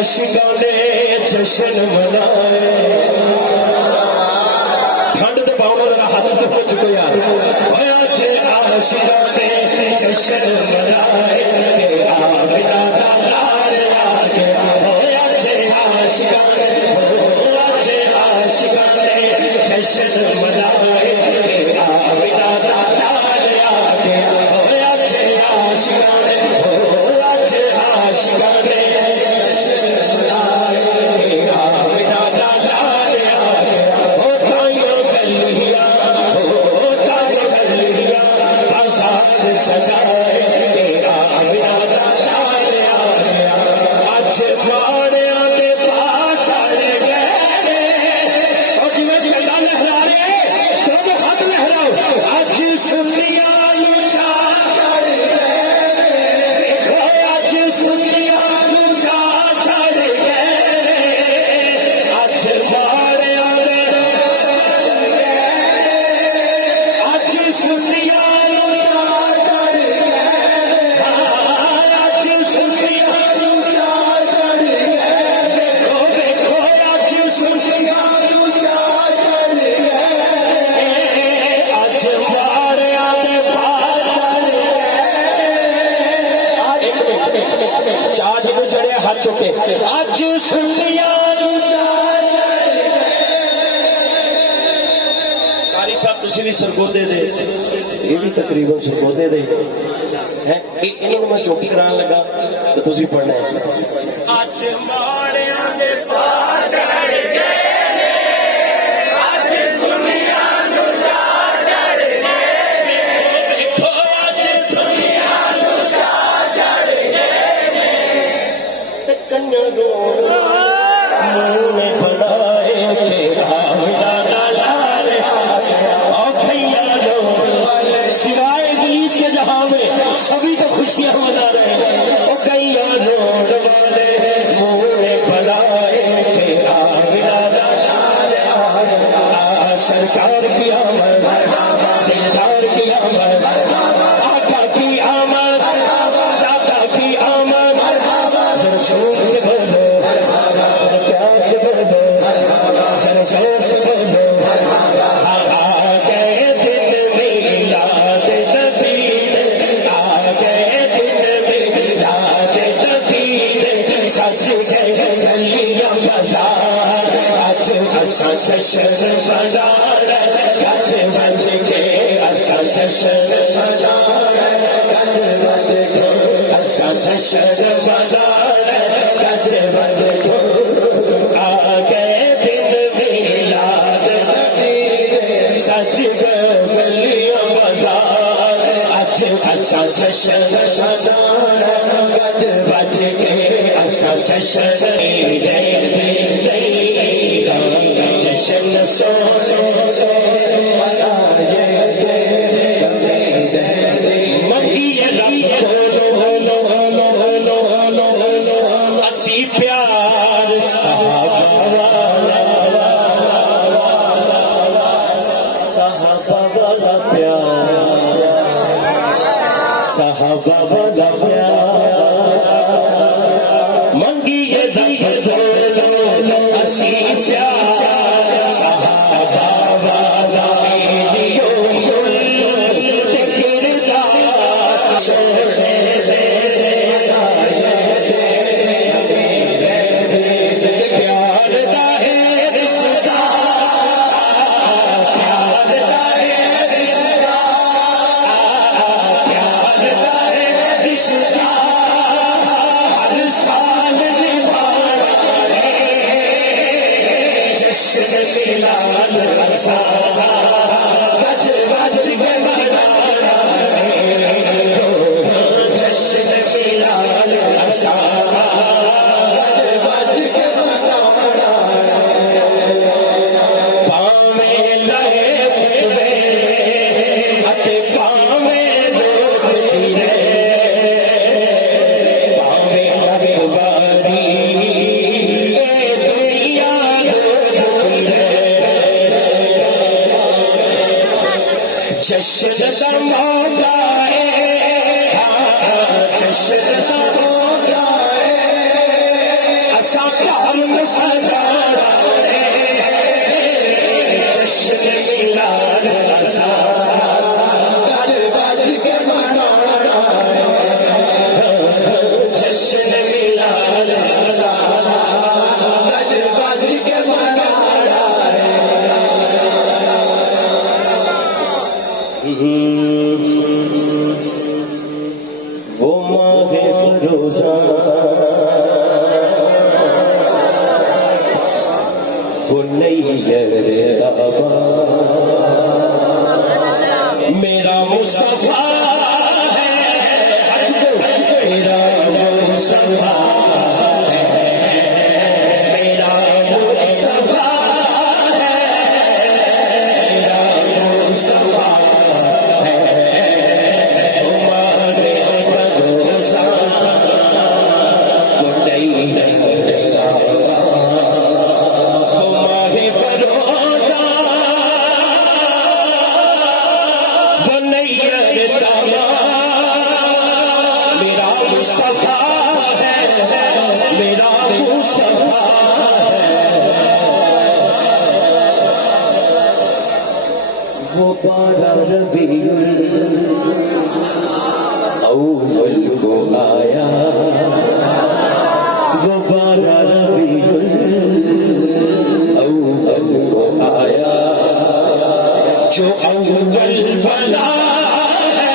आशिकों ने जश्न मनाए ठंड के पाओ हाथ तो कुछ को यार आशिकों ने जश्न मनाए जश्न मनाए सरगोदे दे ये भी तकरीबन सरगोदे दे है इन्होंने मैं चुप कराने लगा तो तुसी पढ़ना है आज माड़ियां दे पास चढ़ गए आज सुनिया नु जा चढ़ गए देखो आज सुनिया नु जा चढ़ गए ते कन्या रोना मुंह में बनाए तेरा सभी तो खुशियां मना रहे हैं वो कैया रोड वाले मुंह में बनाए सरकार की आमद दिलदार की आमद आका की आमद दादा की आमद जरा झूम के बोलो जरा प्यार से बोलो जरा जोर से बोलो Session Bazar, Gate Bajike, Asa Session Bazar, Gate Bajike, Asa Session Bazar, Gate Bajike, Agate Milad, Sasiga Velia Bazar, Asa Session Bazar, Gate Bajike, Asa Session शाम में सजाना जश्न मिलाद बाज बाज के मनाना जश्न मिलाद बाज बाज के मनाना वो माहे फरोज़ा वो नैयर ताबा मेरा मुस्तफा है मेरा मुस्तफा है मेरा मुस्तफा है मेरा मुस्तफा है हमारे भरोसा वो नैयर ताबा हमारे भरोसा वो नैयर ताबा मेरा मुस्तफा है मेरा मुस्तफा है वो 12 रबीउल अव्वल को आया वो 12 रबीउल अव्वल को आया जो अव्वल बना है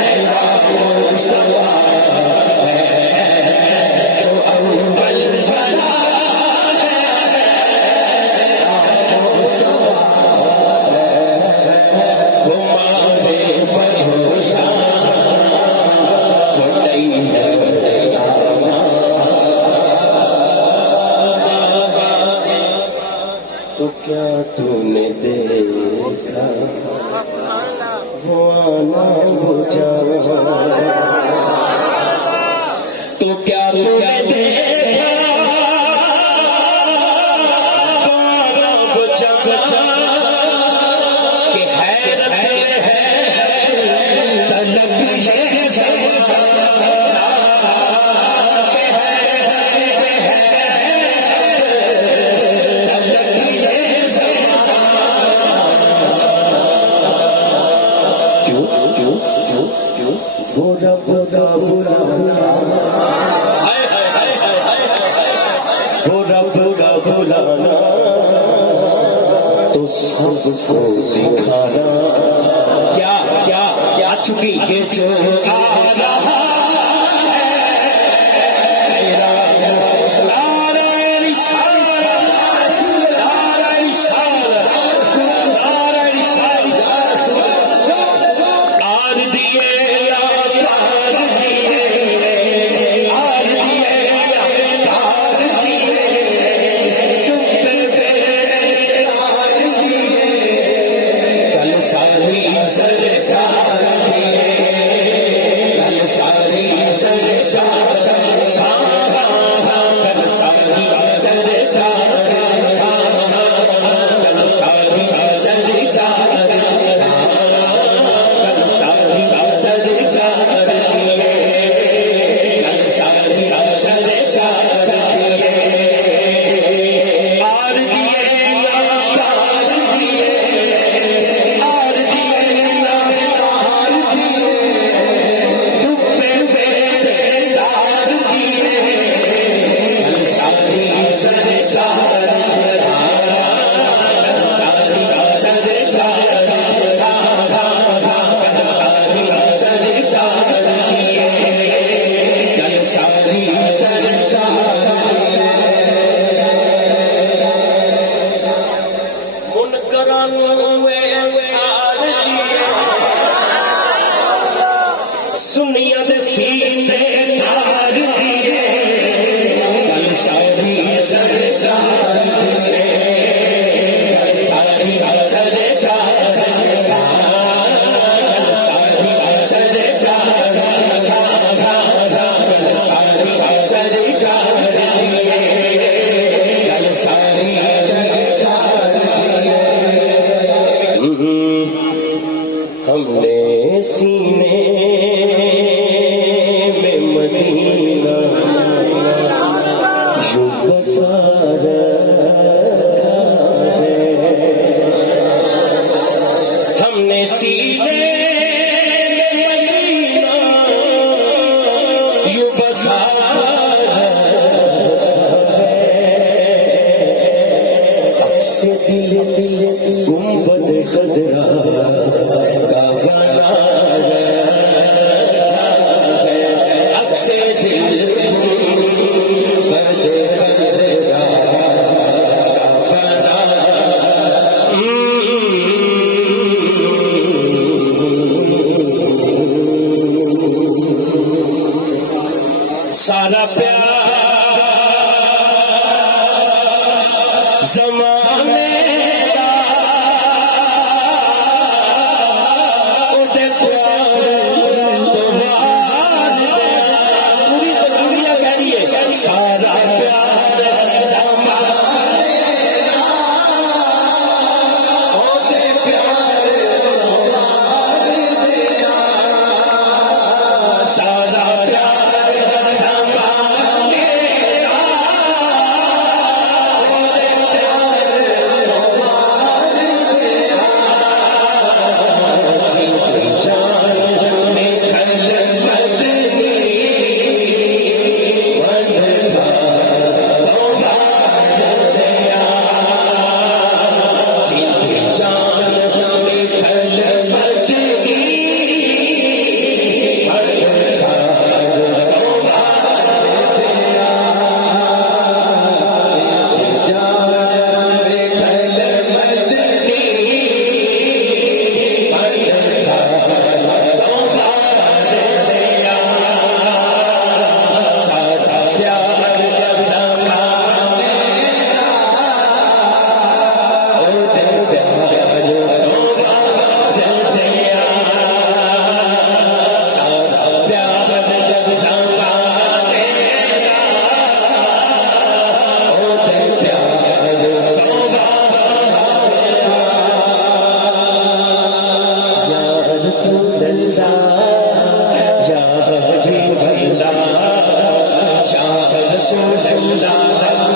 मेरा मुस्तफा है जो अव्वल बना है मेरा मुस्तफा है वो मारे भरोसा वो नैयर ताबा तो क्या तूने देखा वो आना वो जाना तो क्या तूने देखा वो आना वो जाना कि हैरत है तलब है वो रब का बुलाना वो रब का बुलाना तो सबको दिखाना क्या क्या क्या चुकी ये जो आ रहा है मेरा नारे रिसालत नारे रिसालत नारे रिसालत आर दिए सुनिया दे सीने सार दिए कल सारी सरे सारे कल सारी सरे सारे कल सारी सरे सारे कल सारी सरे सारे कल सारी सरे सारे हमने सीने गुंबद खजरा का बना है अक्से दिल गुंबद खजरा का बना सारा प्यार ज़माने का उदे प्यार तुम्हारे पूरी तस्वीर कह रही है सारा प्यार ज़माने का उदे प्यार तुम्हारे सारा प्यार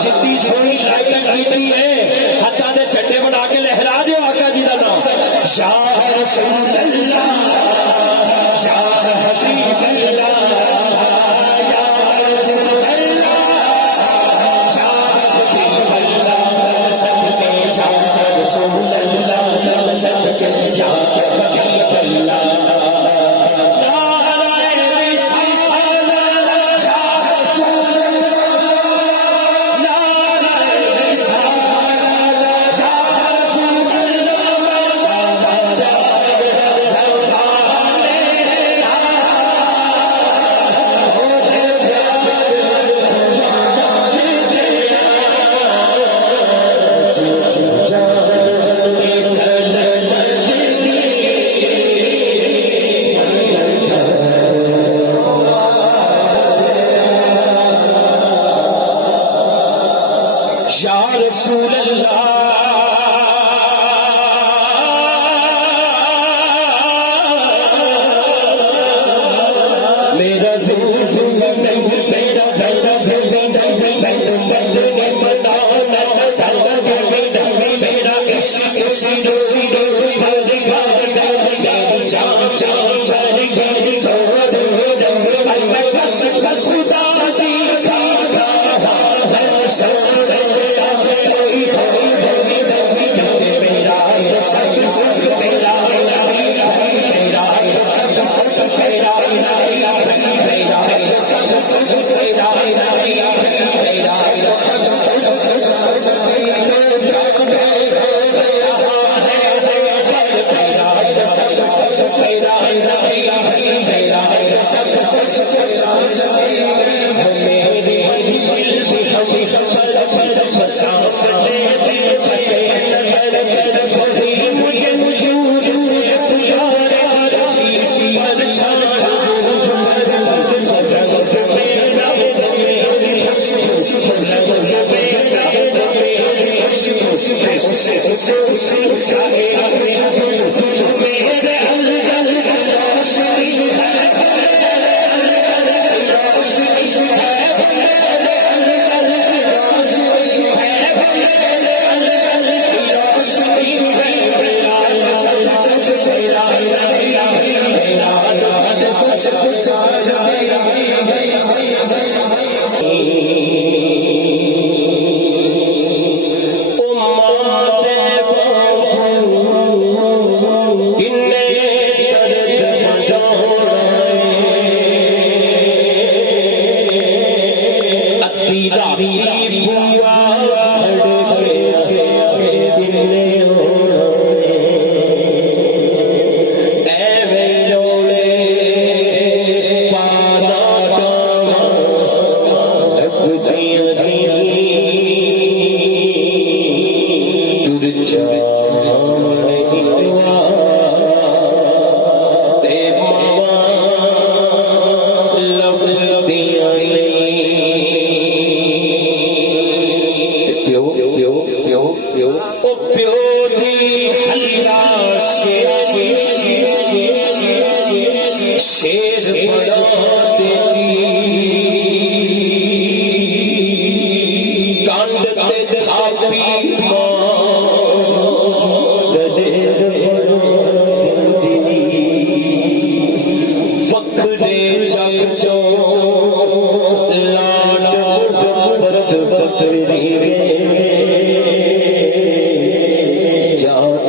जितनी सोनी शायरी कीती है हत्था दे छट्टे बना के लहरा दो आका जी का नाम शाह रसूल अल्लाह शाह हबीब अल्लाह या रसूल अल्लाह शाह हबीब अल्लाह सबसे शाह रसूल अल्लाह सबसे शाह हबीब अल्लाह या रसूल अल्लाह मेरा दूध तेरा मेरा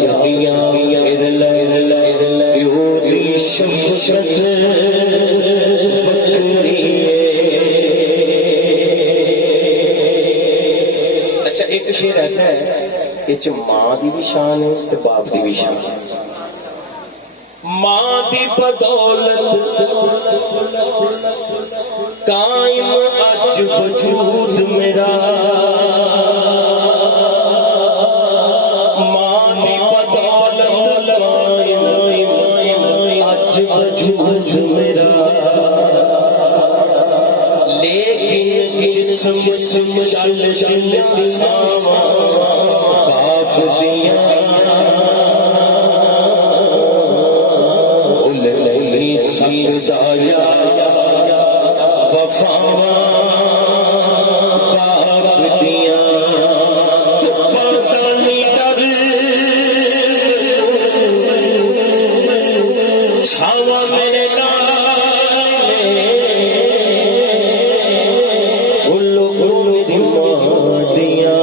जगियां इरल इरल इरल योदी शफकत बकरी। अच्छा एक शेर ऐसा है कि मां की भी शान है तो बाप की भी शान है। मां की बदौलत कायम अज वजूद मेरा, मां की बदौलत कायम अज वजूद मेरा। लेकिन जिस्म चल चल बाप दिया सकदाया वफावा बाप दिया। तो पता नहीं डर छावा मेरे बोलो मेरी मां दिया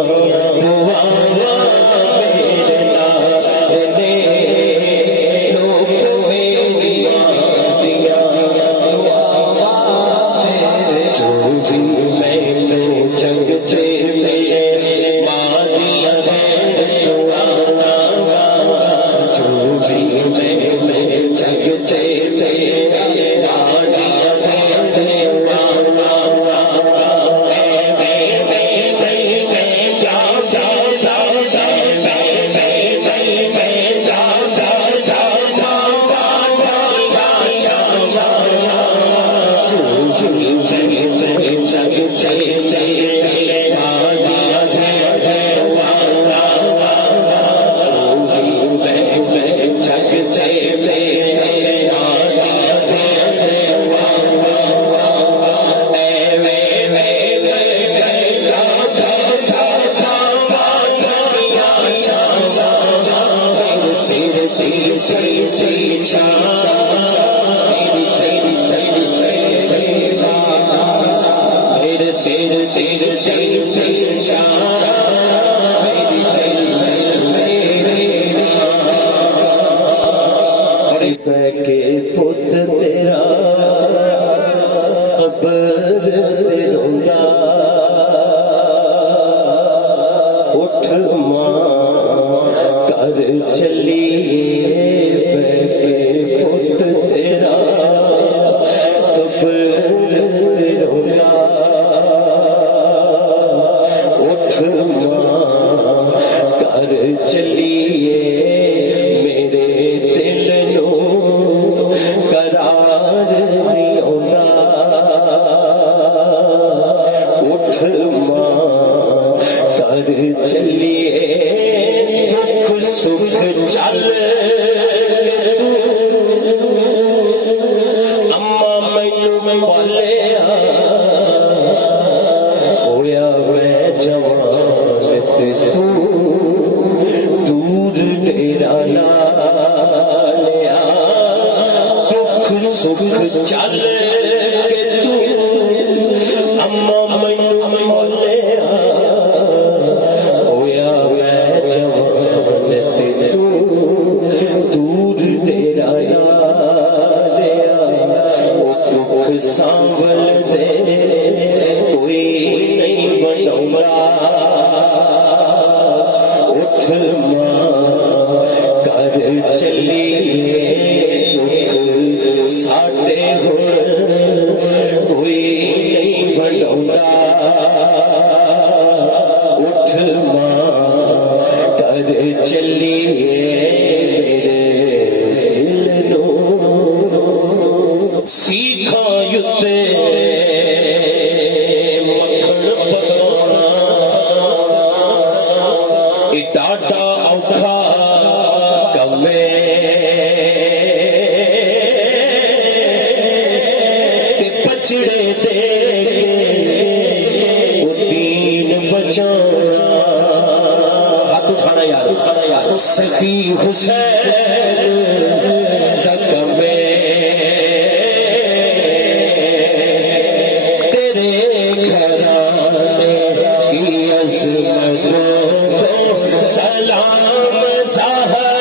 के पुत तेरा कबर ते रोंदा उठ मां कर चलिए के पुत तेरा कबर ते रोंदा उठ मां कर चलिए मेरे दिल नो करार नहीं होना। उठ मां कर चलिए दुख सुख चल अम्मा मैनू बोले होया मैं जवान ते तू दूर डेरा ला लिया। दुख सुख चल के तू अम्मा मैनू बोले होया मैं जवान ते तू दूर डेरा ला लिया। दुख सांभल से कोई नहीं बनाऊंगा। उठ मां कर चलिए दुख साडे हुण कोई नहीं बनाऊंगा। उठ मां कर चलिए मेरे दिल नू सीखा युते मक्खन पकाना डाटा औखा कमे ते पछड़े दे दीन बचाना। हाथ उठाना यार सखी हुसैन कमे तेरे घराने की अज़मतों को सलाम ज़हरा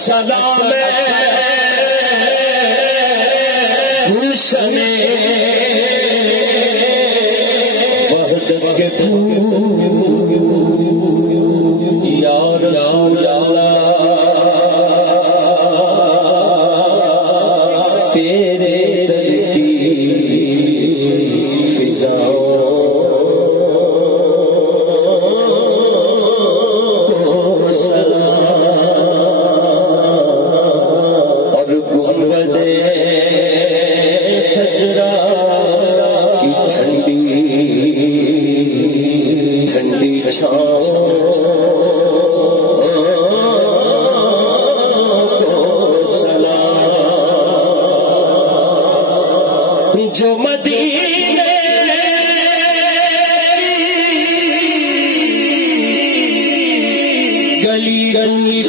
सलाम गुलशन वहदत के फूल या रसूल अल्लाह तेरे दर की फिजाओं को सलाम और गुंबदे खजरा की ठंडी ठंडी छाँव जो मदीने गली गली